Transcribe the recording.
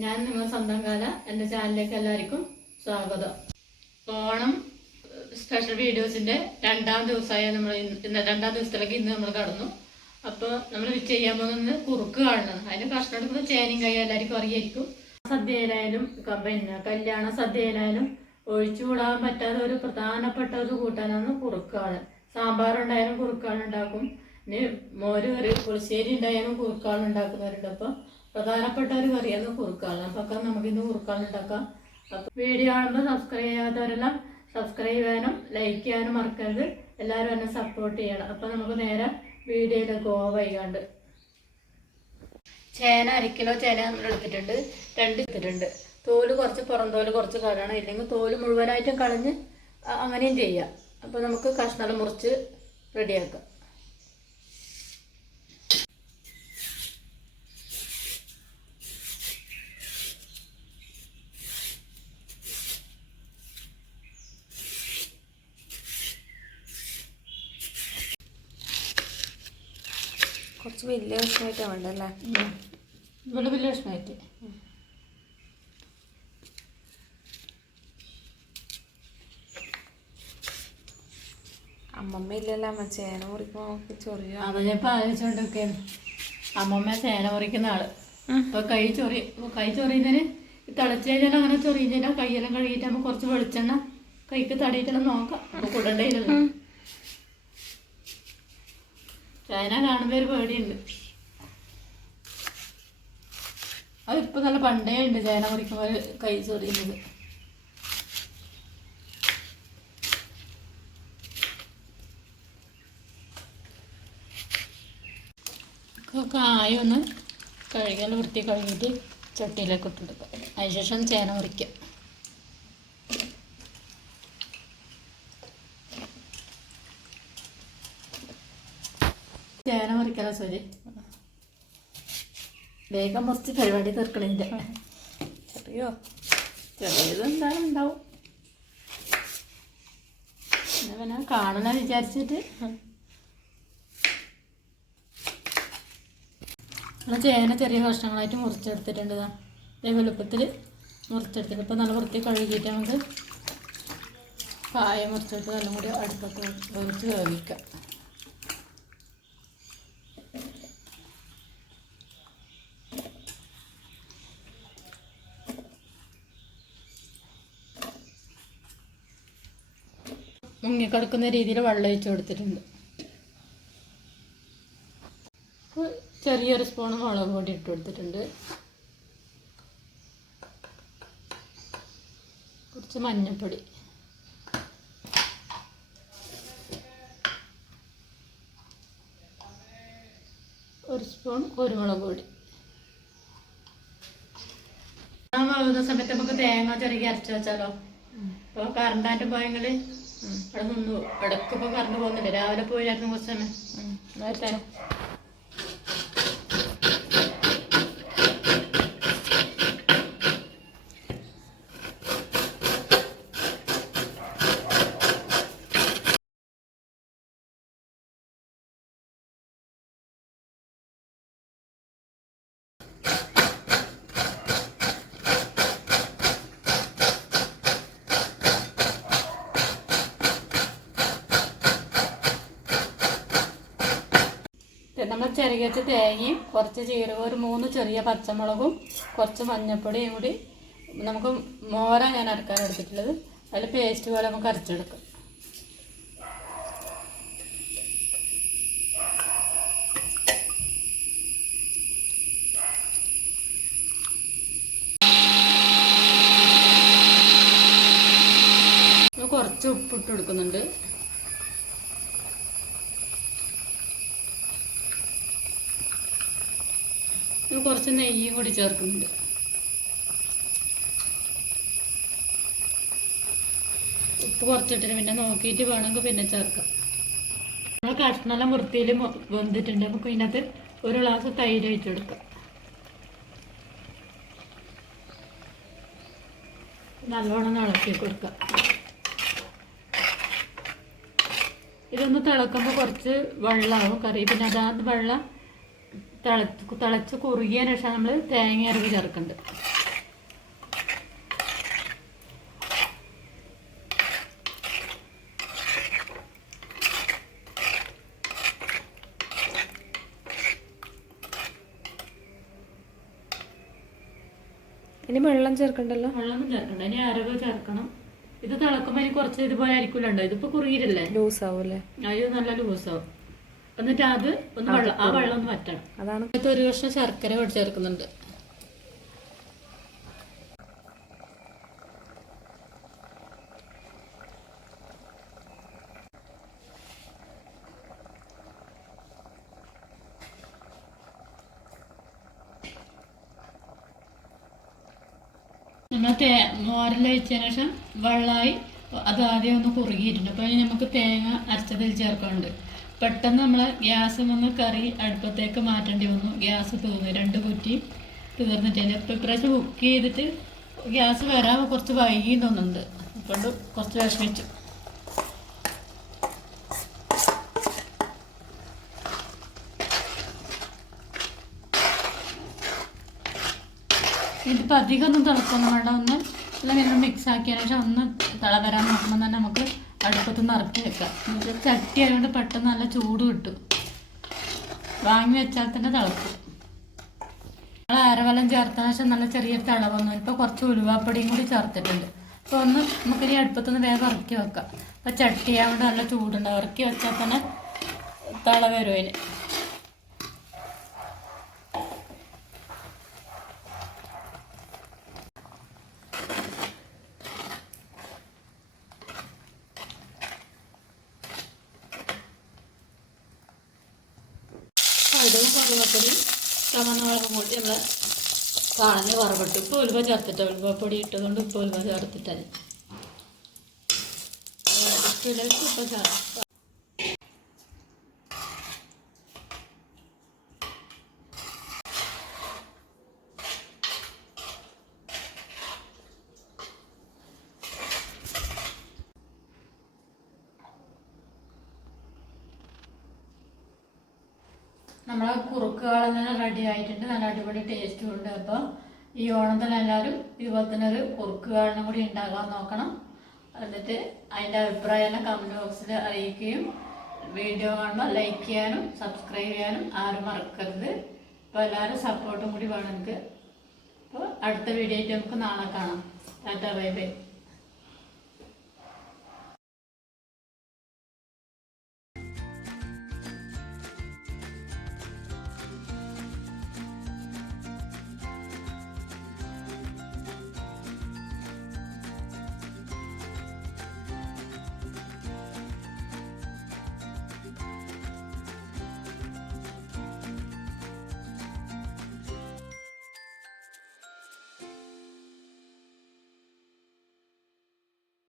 ഞാൻ നിങ്ങളുടെ സ്വന്തം കാല എൻ്റെ ചാനലിലേക്ക് എല്ലാവർക്കും സ്വാഗതം. ഓണം സ്പെഷ്യൽ വീഡിയോസിൻ്റെ രണ്ടാം ദിവസമായ നമ്മൾ രണ്ടാം ദിവസത്തിലേക്ക് ഇന്ന് നമ്മൾ കടന്നു. അപ്പോൾ നമ്മൾ ചെയ്യാൻ പോകുന്നത് കുറുക്ക് കാണണം. അതിന് കഷ്ണം എടുക്കുന്നത് ചേനയും കൈ എല്ലാവർക്കും അറിയായിരിക്കും. സദ്യയിലായാലും പിന്നെ കല്യാണ സദ്യയിലായാലും ഒഴിച്ചുകൂടാൻ പറ്റാത്ത ഒരു പ്രധാനപ്പെട്ട ഒരു കൂട്ടാനാണ് കുറുക്കാണ്. സാമ്പാറുണ്ടായാലും കുറുക്കാളുണ്ടാക്കും. ഇനി മോര് കറി പുളിശ്ശേരി ഉണ്ടായാലും കുറുക്കാളുണ്ടാക്കുന്നവരുണ്ട്. അപ്പോൾ പ്രധാനപ്പെട്ട ഒരു കറിയാണ് കുറുക്കാള്. അപ്പോൾ നമുക്കിന്ന് കുറുക്കാളുണ്ടാക്കാം. അപ്പോൾ വീഡിയോ കാണുമ്പോൾ സബ്സ്ക്രൈബ് ചെയ്യാത്തവരെല്ലാം സബ്സ്ക്രൈബ് ചെയ്യാനും ലൈക്ക് ചെയ്യാനും മറക്കരുത്. എല്ലാവരും എന്നെ സപ്പോർട്ട് ചെയ്യണം. അപ്പോൾ നമുക്ക് നേരെ വീഡിയോയിലേക്ക് പോകാണ്ട്. ചേന 1 കിലോ ചേന നമ്മൾ എടുത്തിട്ടുണ്ട്. 2 എടുത്തിട്ടുണ്ട്. തോല് കുറച്ച് പുറം തോല് കുറച്ച് കളയണം. ഇല്ലെങ്കിൽ തോല് മുഴുവനായിട്ടും കളഞ്ഞ് അങ്ങനെയും ചെയ്യാം. അപ്പോൾ നമുക്ക് കഷ്ണം മുറിച്ച് റെഡിയാക്കാം. കുറച്ച് വലിയ കഷ്ണമായിട്ട് വേണ്ടല്ലേ? ഇവിടെ വലിയ കഷ്ണമായിട്ട്. അമ്മമ്മ ഇല്ലല്ലോ, അമ്മ ചേന മുറിക്കുമ്പോൾ നമുക്ക് ചൊറിയ. അത് ഞാൻ ഇപ്പോൾ ആലോചിച്ചുകൊണ്ടിരിക്കുകയാണ്. അമ്മമ്മ ചേന മുറിക്കുന്ന ആള്. അപ്പോൾ കൈ ചൊറിയുന്നതിന് തിളച്ച് കഴിഞ്ഞാൽ അങ്ങനെ ചൊറിയുന്നില്ല. കൈയെല്ലാം കഴുകിയിട്ട് നമുക്ക് കുറച്ച് വെളിച്ചെണ്ണ കൈക്ക് തടയിട്ടെല്ലാം നോക്കാം. അപ്പോൾ കൂടണ്ടേലല്ലോ. ചേന കാണുമ്പോൾ ഒരു പേടിയുണ്ട്. അതിപ്പോൾ നല്ല പണ്ടേ ഉണ്ട് ചേന മുറിക്കുമ്പോൾ കൈ ചൊറിയുന്നത്. കായ ഒന്ന് കഴുകൽ വൃത്തി കഴുകിയിട്ട് ചട്ടിയിലേക്ക് ഇട്ടെടുക്കുക. അതിനുശേഷം ചേന മുറിക്കുക. ചേന മുറിക്കല സോരി, വേഗം മുറിച്ച് പരിപാടി തീർക്കണില്ല. ചെറിയത് എന്തായാലും ഉണ്ടാവും. പിന്നെ കാണണം വിചാരിച്ചിട്ട് നമ്മൾ ചേന ചെറിയ കഷ്ണങ്ങളായിട്ട് മുറിച്ചെടുത്തിട്ടുണ്ട്. അതേ വലുപ്പത്തിൽ മുറിച്ചെടുത്തിട്ട് ഇപ്പോൾ നല്ല വൃത്തി കഴുകിയിട്ട് നമുക്ക് കായ മുറിച്ചെടുത്ത് എല്ലാം കൂടി അടുപ്പത്ത് വെച്ച് വേവിക്കാം. മുങ്ങിക്കിടക്കുന്ന രീതിയിൽ വെള്ളം ഒഴിച്ച് കൊടുത്തിട്ടുണ്ട്. ചെറിയൊരു സ്പൂൺ മുളക് പൊടി ഇട്ട് കൊടുത്തിട്ടുണ്ട്. കുറച്ച് മഞ്ഞൾപ്പൊടി, ഒരു സ്പൂൺ കുരുമുളക് പൊടി. വേകുന്ന സമയത്ത് നമുക്ക് തേങ്ങ ചെറുക്കി അരച്ച് വെച്ചാലോ? ഇപ്പോൾ കറണ്ടായിട്ട് പോയെങ്കിൽ അവിടെ നിന്നു. ഇടയ്ക്കിപ്പോൾ കറണ്ട് പോകുന്നില്ല. രാവിലെ പോയായിരുന്നു കുറച്ച് സമയം നേരത്തെ. നമ്മൾ ചെറിയ വെച്ച തേങ്ങയും കുറച്ച് ജീരകവും ഒരു 3 ചെറിയ പച്ചമുളകും കുറച്ച് മഞ്ഞൾപ്പൊടിയും കൂടി നമുക്ക് മോര ഞാൻ അരക്കാൻ എടുത്തിട്ടുള്ളത്. അതിൽ പേസ്റ്റ് പോലെ നമുക്ക് അരച്ചെടുക്കാം. കുറച്ച് ഉപ്പിട്ട് കൊടുക്കുന്നുണ്ട്. കുറച്ച് നെയ്യും കൂടി ചേർക്കുന്നുണ്ട്. ഉപ്പ് കുറച്ചിട്ടിട്ട് പിന്നെ നോക്കിയിട്ട് വേണമെങ്കിൽ പിന്നെ ചേർക്കാം. നമ്മൾ കഷ്ണമെല്ലാം വൃത്തിയിൽ വെന്തിട്ടുണ്ട്. നമുക്ക് ഇതിനകത്ത് ഒരു ഗ്ലാസ് തൈര് ഒഴിച്ചെടുക്കാം. നല്ലോണം ഇളക്കി കൊടുക്കാം. ഇതൊന്ന് തിളക്കുമ്പോൾ കുറച്ച് വെള്ളമാവും കറി. പിന്നെ അതാത് വെള്ളം തിളച്ച് കുറുകിയതിന് ശേഷം നമ്മൾ തേങ്ങ അരവ് ചേർക്കുന്നുണ്ട്. ഇനി വെള്ളം ചേർക്കണ്ടല്ലോ? വെള്ളമൊന്നും ചേർക്കണ്ട, ഇനി അരവ് ചേർക്കണം. ഇത് തിളക്കുമ്പോൾ ഇനി കുറച്ച് ഇതുപോലെ ആയിരിക്കില്ലണ്ടോ, ഇതിപ്പോൾ കുറുകിയില്ലേ, ലൂസ് ആവും അല്ലേ? അത് നല്ല ലൂസാവും. എന്നിട്ട് അത് ഒന്ന് വെള്ളം, ആ വെള്ളം ഒന്ന് വറ്റണം. അതാണ്. ഒരു കഷ്ണം ശർക്കര കൂടി ചേർക്കുന്നുണ്ട്. നമ്മൾ മോരിലൊഴിച്ചതിന് ശേഷം വെള്ളമായി അത് ആദ്യം ഒന്ന് കുറുകിയിട്ടുണ്ട്. അപ്പോൾ ഇനി നമുക്ക് തേങ്ങ അരച്ചതിൽ ചേർക്കാനുണ്ട്. പെട്ടെന്ന് നമ്മൾ ഗ്യാസ് വന്ന് കറി അടുപ്പത്തേക്ക് മാറ്റേണ്ടി വന്നു. ഗ്യാസ് തീർന്നു, 2 കുറ്റി തീർന്നിട്ടില്ല. ഇപ്പോൾ ഇപ്രാവശ്യം കുക്ക് ചെയ്തിട്ട് ഗ്യാസ് വരാൻ കുറച്ച് വൈകി തോന്നുന്നുണ്ട്, അതുകൊണ്ട് കുറച്ച് വിഷമിച്ചു. ഇതിപ്പോൾ അധികം ഒന്നും തിളക്കൊന്നും വേണ്ട, ഒന്ന് എല്ലാം മിക്സ് ആക്കിയതിന് ശേഷം ഒന്ന് തിള വരാൻ നോക്കുമ്പോൾ തന്നെ നമുക്ക് അടുപ്പത്ത് നിറക്കി വെക്കാം. എന്നിട്ട് ചട്ടി ആയതുകൊണ്ട് പെട്ടെന്ന് നല്ല ചൂട് കിട്ടും. വാങ്ങി വെച്ചാൽ തന്നെ തിളക്കും. നമ്മൾ അരവെല്ലാം ചേർത്തതിന് ശേഷം നല്ല ചെറിയൊരു തിള വന്നു. ഇപ്പോൾ കുറച്ച് ഉലുവാപ്പൊടിയും കൂടി ചേർത്തിട്ടുണ്ട്. അപ്പോൾ ഒന്ന് നമുക്കിനി അടുപ്പത്തുനിന്ന് വേഗം ഇറക്കി വെക്കാം. അപ്പോൾ ചട്ടി ആയതുകൊണ്ട് നല്ല ചൂടുണ്ടാവും, ഇറക്കി വെച്ചാൽ തന്നെ തിള വരും അതിന്. കടുകും കറുവപ്പൊടി ചുവന്ന മുളകും കൂടി നമ്മൾ കളഞ്ഞ് വറവിട്ടു. ഇപ്പോൾ ഉലുവ ചേർത്തിട്ട്, ഉലുവപ്പൊടി ഇട്ടതുകൊണ്ട് ഇപ്പോൾ ഉലുവ ചേർത്തിട്ടാണ്. ഇപ്പോൾ ചേർത്ത് നമ്മളെ കുറുക്കുകളെല്ലാം റെഡി ആയിട്ടുണ്ട്. നല്ല അടിപൊളി ടേസ്റ്റും ഉണ്ട്. അപ്പോൾ ഈ ഓണത്തിന് എല്ലാവരും ഇതുപോലെ തന്നെ ഒരു കുറുക്കുകാളിനും കൂടി ഉണ്ടാകാൻ നോക്കണം. എന്നിട്ട് അതിൻ്റെ അഭിപ്രായമെല്ലാം കമൻറ്റ് ബോക്സിൽ അറിയിക്കുകയും വീഡിയോ കാണുമ്പോൾ ലൈക്ക് ചെയ്യാനും സബ്സ്ക്രൈബ് ചെയ്യാനും ആരും മറക്കരുത്. അപ്പോൾ എല്ലാവരും സപ്പോർട്ടും കൂടി വേണം എനിക്ക്. അപ്പോൾ അടുത്ത വീഡിയോ ആയിട്ട് നമുക്ക് നാളെ കാണാം. Tata, bye bye.